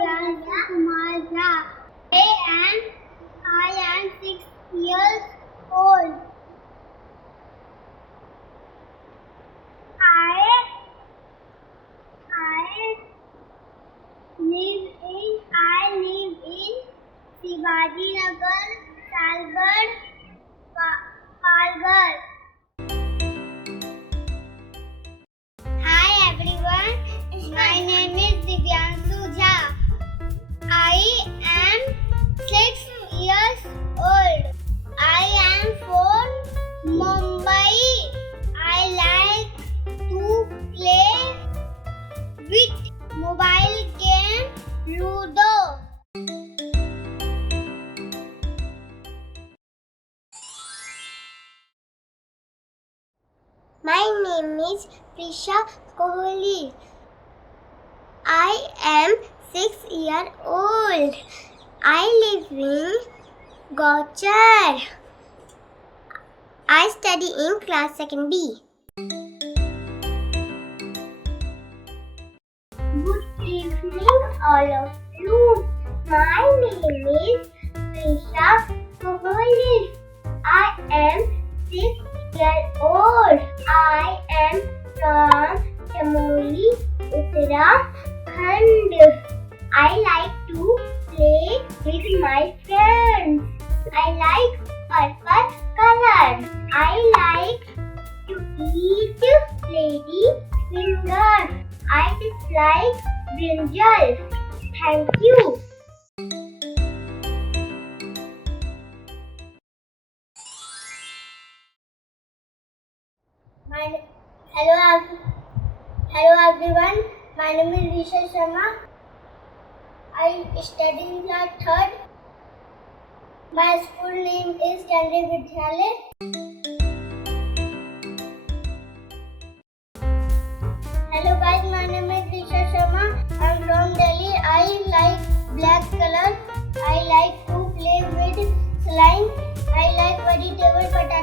Divyanshu. I am 6 years old. I live in Shivaji Nagar, Salgad, Palghar. Hi everyone, my name is Divyanshu. I am 6 years old. I am from Mumbai. I like to play with mobile game Ludo. My name is Prisha. I am 6 years old. I live in Gauchar. I study in class 2nd B. Good evening, all of you. My name is Rishabh. I am 6 years old. I am from Chamoli, Uttarakhand. I like to play with my friends. I like purple color. I like to eat lady fingers. I dislike brinjal. Thank you. Hello everyone. My name is Rishabh. I study in class 3rd. My school name is Kendriya Vidyalaya. Hello guys, my name is Rishabh. I am from Delhi. I like black color. I like to play with slime. I like vegetable potato.